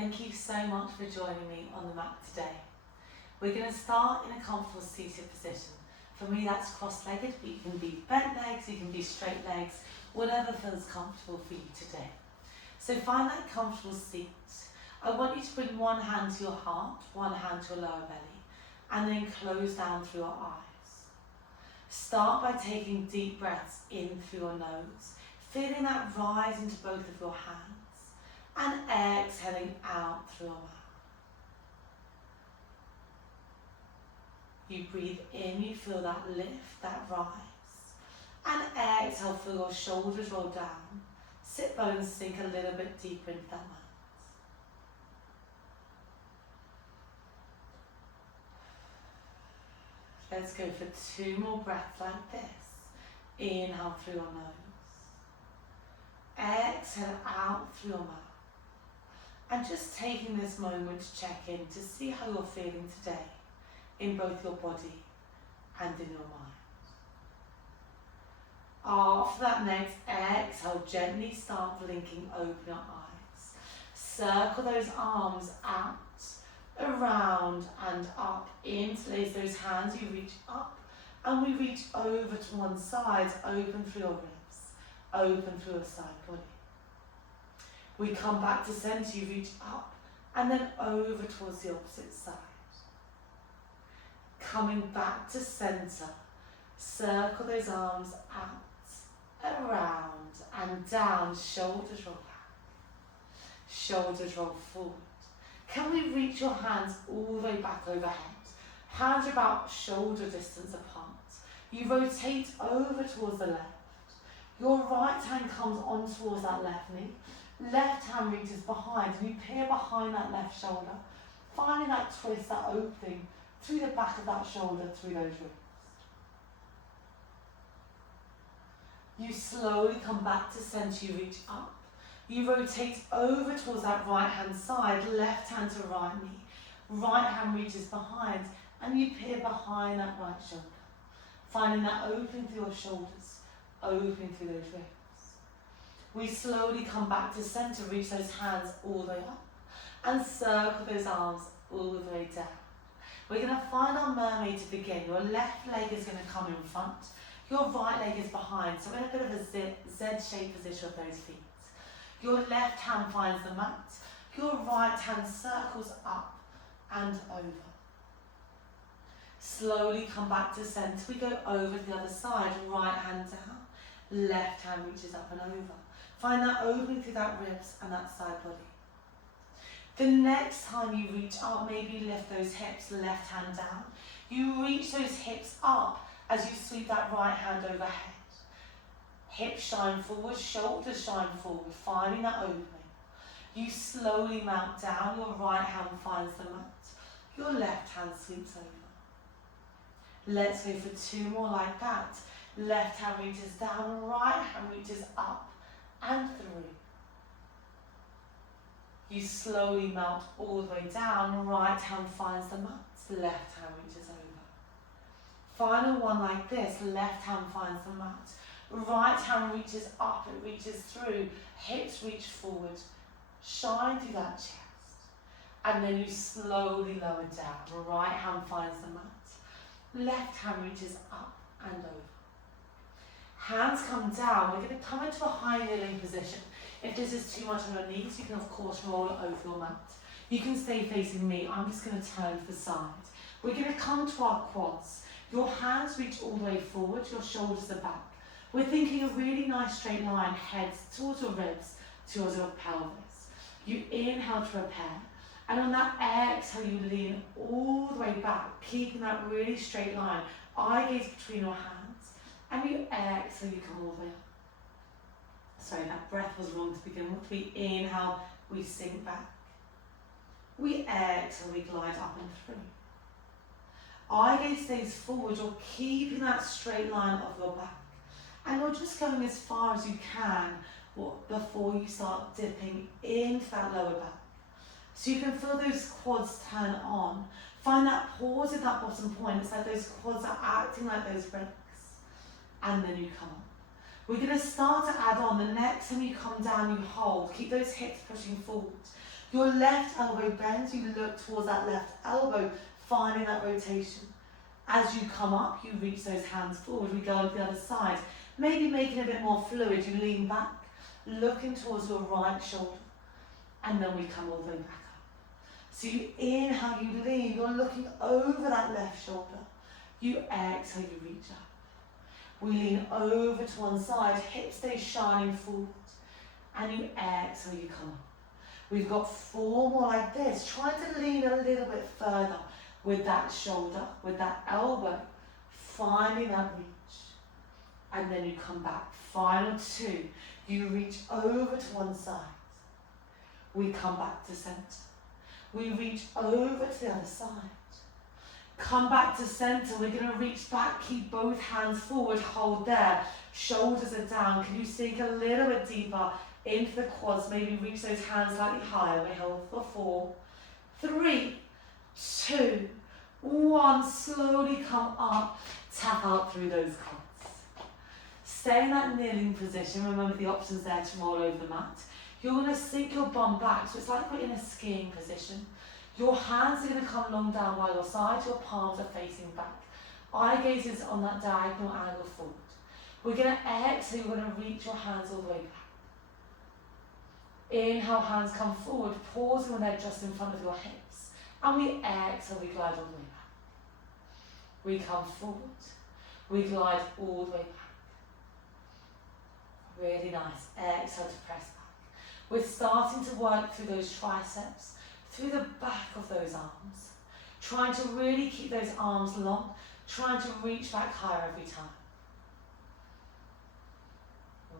Thank you so much for joining me on the mat today. We're going to start in a comfortable seated position. For me that's cross-legged, but you can be bent legs, you can be straight legs, whatever feels comfortable for you today. So find that comfortable seat. I want you to bring one hand to your heart, one hand to your lower belly, and then close down through your eyes. Start by taking deep breaths in through your nose, feeling that rise into both of your hands, and exhaling out through your mouth. You breathe in, you feel that lift, that rise, and exhale, feel your shoulders roll down, sit bones sink a little bit deeper into that mat. Let's go for 2 more breaths like this. Inhale through your nose. Exhale out through your mouth. And just taking this moment to check in to see how you're feeling today in both your body and in your mind. After that next exhale, gently start blinking open your eyes. Circle those arms out, around and up. Interlace those hands, you reach up and we reach over to one side, open through your ribs, open through your side body. We come back to center, you reach up and then over towards the opposite side. Coming back to center, circle those arms out, around and down, shoulders roll back, shoulders roll forward. Can we reach your hands all the way back overhead? Hands are about shoulder distance apart. You rotate over towards the left. Your right hand comes on towards that left knee. Left hand reaches behind and you peer behind that left shoulder, finding that twist, that opening through the back of that shoulder, through those ribs. You slowly come back to center, you reach up. You rotate over towards that right hand side, left hand to right knee. Right hand reaches behind and you peer behind that right shoulder. Finding that opening through your shoulders, opening through those ribs. We slowly come back to center, reach those hands all the way up and circle those arms all the way down. We're going to find our mermaid to begin. Your left leg is going to come in front, your right leg is behind, so in a bit of a Z-shaped position of those feet. Your left hand finds the mat, your right hand circles up and over. Slowly come back to center, we go over to the other side, right hand down, left hand reaches up and over. Find that opening through that ribs and that side body. The next time you reach up, maybe lift those hips, left hand down. You reach those hips up as you sweep that right hand overhead. Hips shine forward, shoulders shine forward, finding that opening. You slowly mount down, your right hand finds the mat, your left hand sweeps over. Let's go for 2 more like that. Left hand reaches down, right hand reaches up and through. You slowly mount all the way down, right hand finds the mat, left hand reaches over. Final one like this, left hand finds the mat. Right hand reaches up, it reaches through, hips reach forward, shine through that chest. And then you slowly lower down, right hand finds the mat, left hand reaches up and over. Hands come down, we're going to come into a high kneeling position. If this is too much on your knees, you can of course roll it over your mat. You can stay facing me, I'm just going to turn to the side. We're going to come to our quads. Your hands reach all the way forward, your shoulders are back. We're thinking a really nice straight line, head towards your ribs, towards your pelvis. You inhale to repair, and on that exhale you lean all the way back, keeping that really straight line, eye gaze between your hands, and you exhale, you come all the way up. Sorry, that breath was wrong to begin with. We inhale, we sink back. We exhale, we glide up and through. Eye gaze stays forward, you're keeping that straight line of your back. And you're just going as far as you can before you start dipping into that lower back. So you can feel those quads turn on. Find that pause at that bottom point. It's like those quads are acting like those brakes. And then you come up. We're going to start to add on. The next time you come down, you hold. Keep those hips pushing forward. Your left elbow bends, you look towards that left elbow, finding that rotation. As you come up, you reach those hands forward. We go on the other side. Maybe making it a bit more fluid, you lean back, looking towards your right shoulder. And then we come all the way back up. So you inhale, you lean, you're looking over that left shoulder. You exhale, you reach up. We lean over to one side, hips stay shining forward. And you exhale, you come up. We've got 4 more like this. Try to lean a little bit further with that shoulder, with that elbow, finding that reach. And then you come back. Final 2. You reach over to one side. We come back to center. We reach over to the other side. Come back to center. We're going to reach back, keep both hands forward, hold there. Shoulders are down. Can you sink a little bit deeper into the quads? Maybe reach those hands slightly higher. We hold for 4, 3, 2, 1. Slowly come up, tap out through those quads. Stay in that kneeling position. Remember the options there to roll over the mat. You're going to sink your bum back, so it's like we're in a skiing position. Your hands are going to come long down by your sides, your palms are facing back. Eye gaze is on that diagonal angle forward. We're going to exhale, you're going to reach your hands all the way back. Inhale, hands come forward, pausing when they're just in front of your hips. And we exhale, we glide all the way back. We come forward, we glide all the way back. Really nice. Exhale to press back. We're starting to work through those triceps, through the back of those arms. Trying to really keep those arms long, trying to reach back higher every time.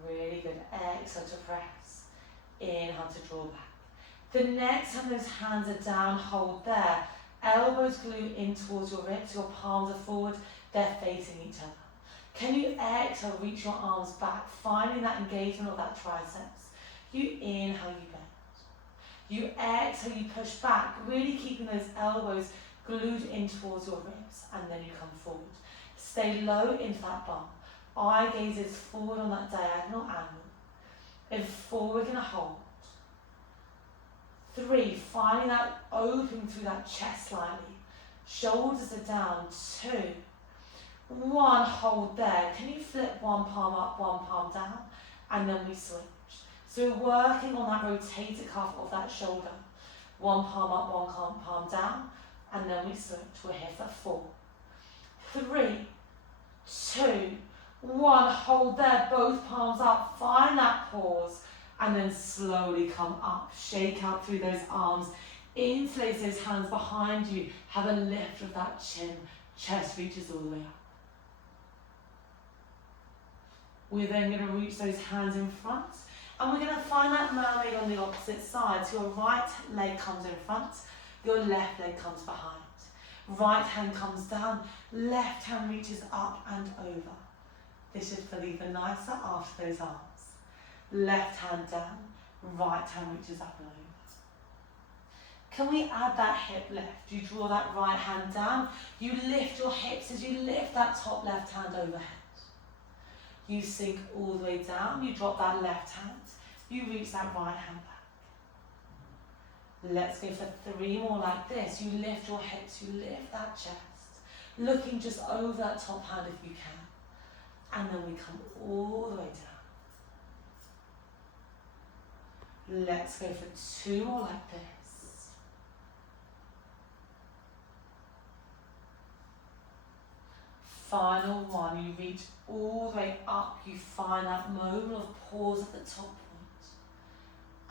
Really good. Exhale to press. Inhale to draw back. The next time those hands are down, hold there. Elbows glue in towards your ribs, your palms are forward, they're facing each other. Can you exhale, reach your arms back, finding that engagement of that triceps. You inhale, you bend. You exhale, you push back, really keeping those elbows glued in towards your ribs, and then you come forward. Stay low into that bum. Eye gaze is forward on that diagonal angle. In 4, we're going to hold. 3, finding that opening through that chest slightly. Shoulders are down. 2, 1, hold there. Can you flip one palm up, one palm down? And then we switch. So we're working on that rotator cuff of that shoulder. One palm up, one palm down. And then we switch. We're here for 4, 3, 2, 1. Hold there, both palms up. Find that pause. And then slowly come up. Shake out through those arms. Interlace those hands behind you. Have a lift of that chin. Chest reaches all the way up. We're then going to reach those hands in front. And we're going to find that mermaid on the opposite side. So your right leg comes in front. Your left leg comes behind. Right hand comes down. Left hand reaches up and over. This should feel even nicer after those arms. Left hand down, right hand reaches up and over. Can we add that hip lift? You draw that right hand down, you lift your hips as you lift that top left hand overhead. You sink all the way down, you drop that left hand, you reach that right hand back. Let's go for 3 more like this. You lift your hips, you lift that chest, looking just over that top hand if you can. And then we come all the way down. Let's go for 2 more like this. Final one, you reach all the way up, you find that moment of pause at the top point.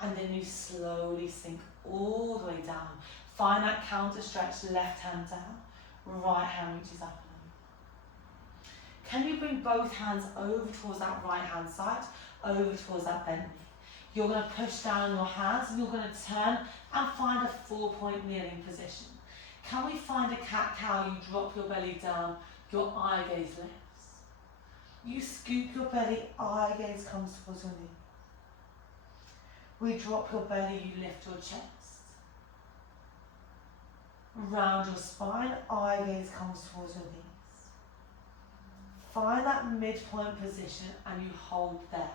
And then you slowly sink all the way down. Find that counter stretch, left hand down, right hand reaches up and over. Can you bring both hands over towards that right hand side, over towards that bent knee? You're going to push down your hands and you're going to turn and find a 4-point kneeling position. Can we find a cat-cow? You drop your belly down, your eye gaze lifts. You scoop your belly, eye gaze comes towards your knee. We drop your belly, you lift your chest. Round your spine, eye gaze comes towards your knees. Find that midpoint position and you hold there.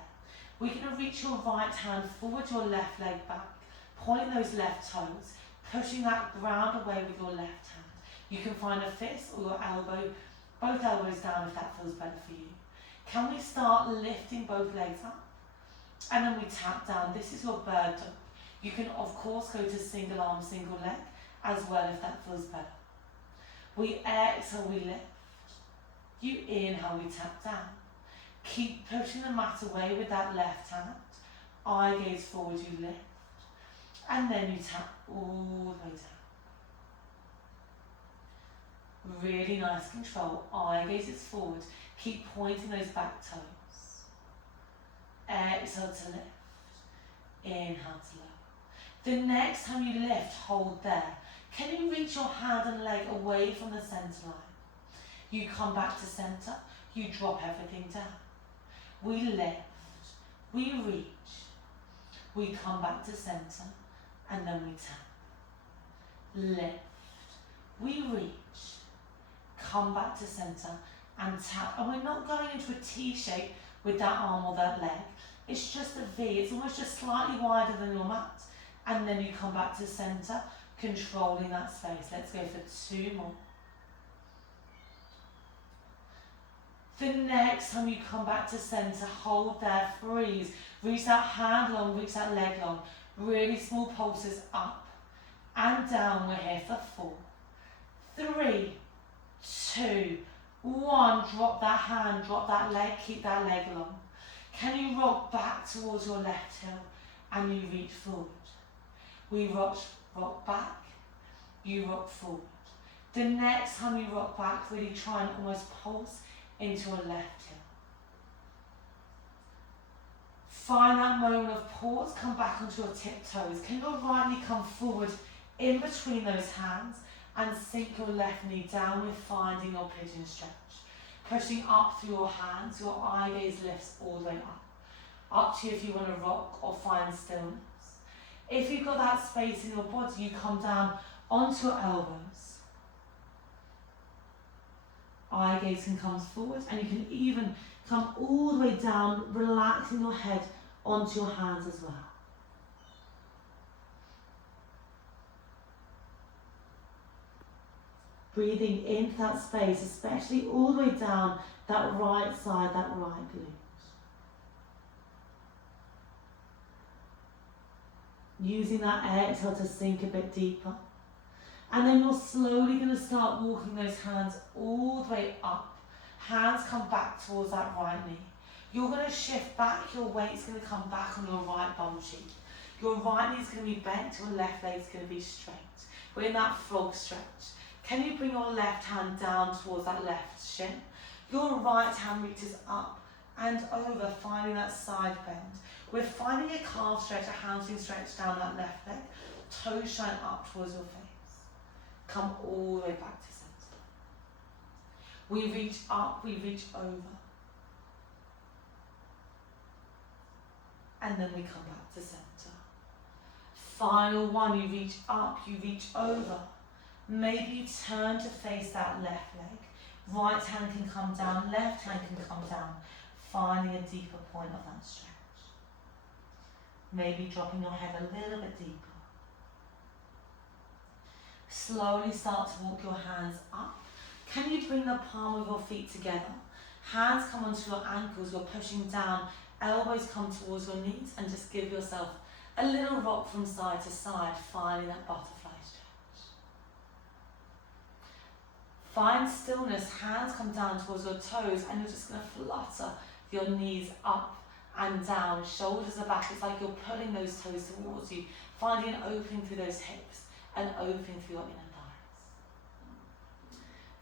We're going to reach your right hand forward, your left leg back. Point those left toes, pushing that ground away with your left hand. You can find a fist or your elbow, both elbows down if that feels better for you. Can we start lifting both legs up? And then we tap down. This is your bird dog. You can of course go to single arm, single leg as well if that feels better. We exhale, we lift. You inhale, we tap down. Keep pushing the mat away with that left hand. Eye gaze forward, you lift. And then you tap all the way down. Really nice control. Eye gaze is forward. Keep pointing those back toes. Exhale to lift. Inhale to lower. The next time you lift, hold there. Can you reach your hand and leg away from the centre line? You come back to centre. You drop everything down. We lift. We reach. We come back to centre. And then we tap. Lift. We reach. Come back to centre and tap. And we're not going into a T shape with that arm or that leg. It's just a V. It's almost just slightly wider than your mat. And then you come back to centre, controlling that space. Let's go for 2 more. The next time you come back to centre, hold there, freeze. Reach that hand long, reach that leg long. Really small pulses up and down. We're here for 4, 3, 2, 1. Drop that hand, drop that leg, keep that leg long. Can you rock back towards your left heel and you reach forward? We rock back, you rock forward. The next time you rock back, really try and almost pulse into a left heel. Find that moment of pause, come back onto your tiptoes. Can your right knee come forward in between those hands and sink your left knee down with finding your pigeon stretch. Pushing up through your hands, your eye gaze lifts all the way up. Up to you if you want to rock or find stillness. If you've got that space in your body, you come down onto your elbows. Eye gaze can come forward and you can even come all the way down, relaxing your head onto your hands as well. Breathing into that space, especially all the way down that right side, that right glute. Using that exhale to sink a bit deeper. And then you're slowly going to start walking those hands all the way up. Hands come back towards that right knee. You're going to shift back, your weight's going to come back on your right bum cheek. Your right knee's going to be bent, your left leg's going to be straight. We're in that frog stretch. Can you bring your left hand down towards that left shin? Your right hand reaches up and over, finding that side bend. We're finding a calf stretch, a hamstring stretch down that left leg. Toes shine up towards your face. Come all the way back to center. We reach up, we reach over. And then we come back to center. Final one, you reach up, you reach over. Maybe you turn to face that left leg. Right hand can come down, left hand can come down, finding a deeper point of that stretch. Maybe dropping your head a little bit deeper. Slowly start to walk your hands up. Can you bring the palm of your feet together? Hands come onto your ankles, you're pushing down, elbows come towards your knees, and just give yourself a little rock from side to side, finding that butterfly stretch. Find stillness, hands come down towards your toes, and you're just going to flutter your knees up and down, shoulders are back. It's like you're pulling those toes towards you, finding an opening through those hips and opening through your inner thighs.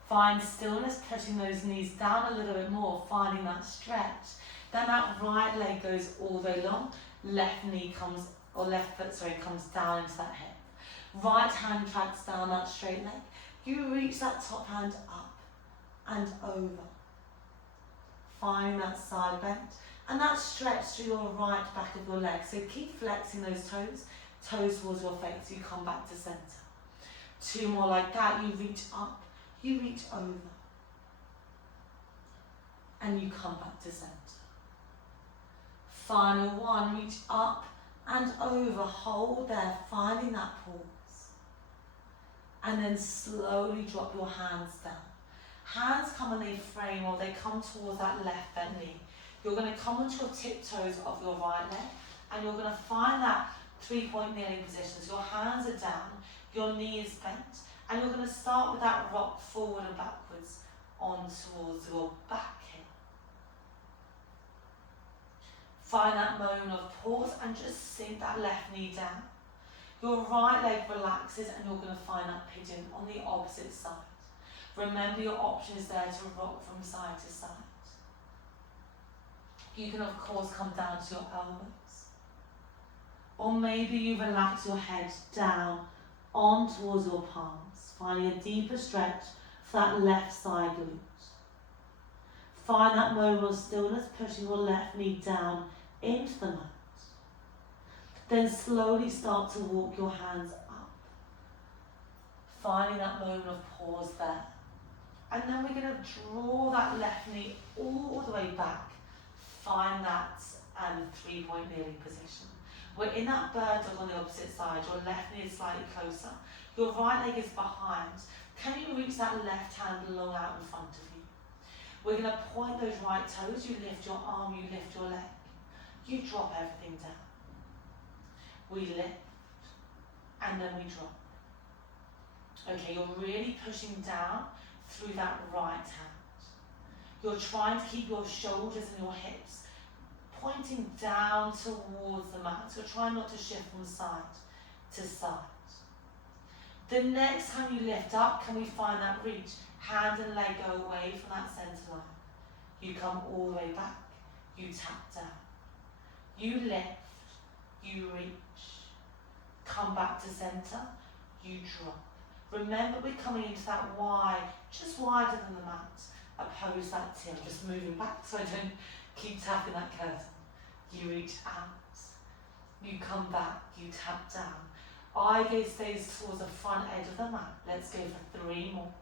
Find stillness, pushing those knees down a little bit more, finding that stretch. Then that right leg goes all the way long, left knee comes, or left foot, sorry, comes down into that hip. Right hand tracks down that straight leg. You reach that top hand up and over. Finding that side bend. And that stretch through your right back of your leg. So keep flexing those toes, toes towards your face. You come back to center. 2 more like that. You reach up, you reach over. And you come back to center. Final one, reach up, and over. Hold there, finding that pause. And then slowly drop your hands down. Hands come and they frame, or they come towards that left bent knee. You're going to come onto your tiptoes of your right leg, and you're going to find that 3-point kneeling position. So your hands are down, your knee is bent, and you're going to start with that rock forward and backwards on towards your back hip. Find that moment of pause and just sink that left knee down. Your right leg relaxes and you're going to find that pigeon on the opposite side. Remember, your option is there to rock from side to side. You can of course come down to your elbows. Or maybe you relax your head down on towards your palms, finding a deeper stretch for that left side glute. Find that moment of stillness, pushing your left knee down into the mat. Then slowly start to walk your hands up, finding that moment of pause there. And then we're going to draw that left knee all the way back. Find that 3-point kneeling position. We're in that bird dog on the opposite side. Your left knee is slightly closer. Your right leg is behind. Can you reach that left hand long out in front of you? We're going to point those right toes. You lift your arm, you lift your leg. You drop everything down. We lift, and then we drop. Okay, you're really pushing down through that right hand. You're trying to keep your shoulders and your hips pointing down towards the mat. So you're trying not to shift from side to side. The next time you lift up, can we find that reach? Hand and leg go away from that center line. You come all the way back. You tap down. You lift. You reach. Come back to center. You drop. Remember, we're coming into that wide, just wider than the mat. Oppose that T. I'm just moving back so I don't keep tapping that curtain. You reach out. You come back. You tap down. Eye gaze stays towards the front edge of the mat. Let's go for 3 more.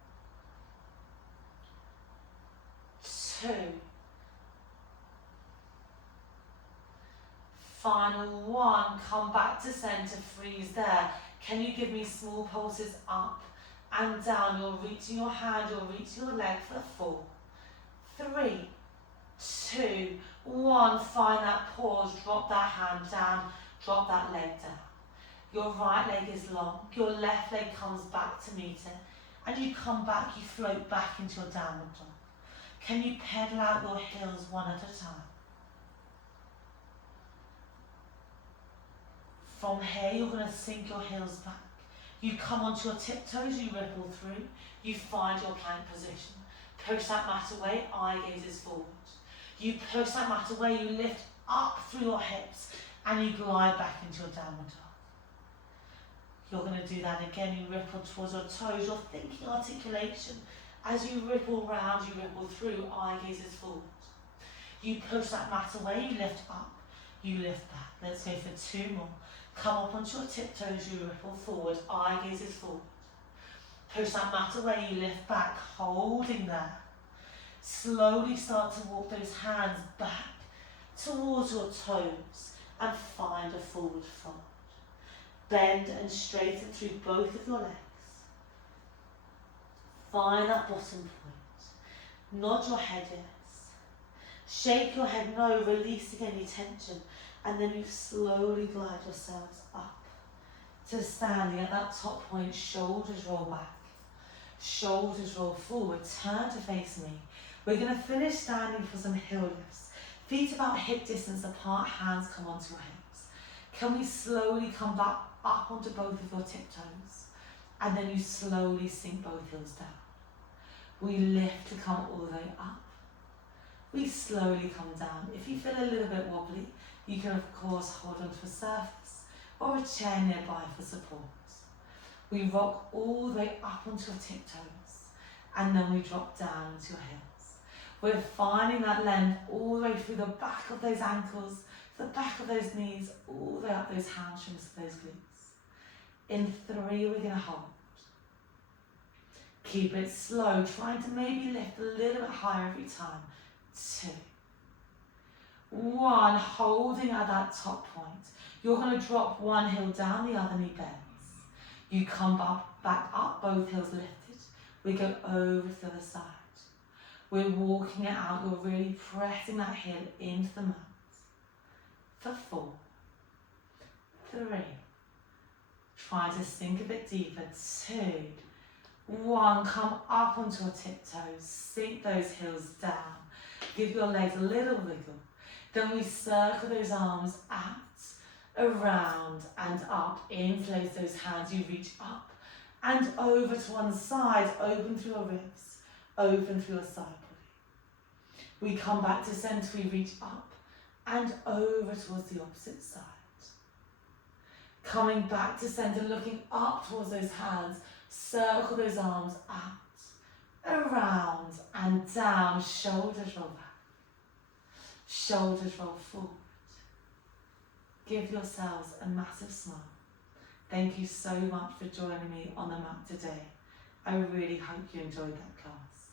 2. Final 1. Come back to center. Freeze there. Can you give me small pulses up and down? You're reaching your hand. You're reaching your leg for 4. 3, 2, 1. Find that pause. Drop that hand down. Drop that leg down. Your right leg is long, your left leg comes back to meet it, and you come back, you float back into your downward dog. Can you pedal out your heels one at a time? From here, you're going to sink your heels back. You come onto your tiptoes, you ripple through, you find your plank position. Push that mat away, eye gazes forward. You push that mat away, you lift up through your hips, and you glide back into your downward dog. You're going to do that again. You ripple towards your toes. You're thinking articulation. As you ripple round, you ripple through, eye gazes forward. You push that mat away, you lift up, you lift back. Let's go for 2 more. Come up onto your tiptoes, you ripple forward, eye gazes forward. Push that mat away, you lift back, holding there. Slowly start to walk those hands back towards your toes and find a forward fold. Bend and straighten through both of your legs. Find that bottom point. Nod your head yes. Shake your head no, releasing any tension. And then you slowly glide yourselves up to standing at that top point. Shoulders roll back. Shoulders roll forward. Turn to face me. We're going to finish standing for some heel lifts. Feet about hip distance apart. Hands come onto your hips. Can we slowly come back up onto both of your tiptoes, and then you slowly sink both heels down. We lift to come all the way up. We slowly come down. If you feel a little bit wobbly, you can of course hold onto a surface or a chair nearby for support. We rock all the way up onto your tiptoes, and then we drop down into your heels. We're finding that length all the way through the back of those ankles, the back of those knees, all the way up those hamstrings, those glutes. In 3, we're going to hold. Keep it slow, trying to maybe lift a little bit higher every time. 2, 1, holding at that top point. You're going to drop one heel down, the other knee bends. You come back up, both heels lifted. We go over to the other side. We're walking it out. You're really pressing that heel into the mat. For 4, 3, trying to sink a bit deeper, 2, 1, come up onto your tiptoes, sink those heels down, give your legs a little wiggle. Then we circle those arms out, around and up, inflate those hands, you reach up and over to one side, open through your ribs, open through your side body. We come back to centre, we reach up and over towards the opposite side. Coming back to centre, looking up towards those hands, circle those arms out, around and down, shoulders roll back, shoulders roll forward. Give yourselves a massive smile. Thank you so much for joining me on the mat today. I really hope you enjoyed that class.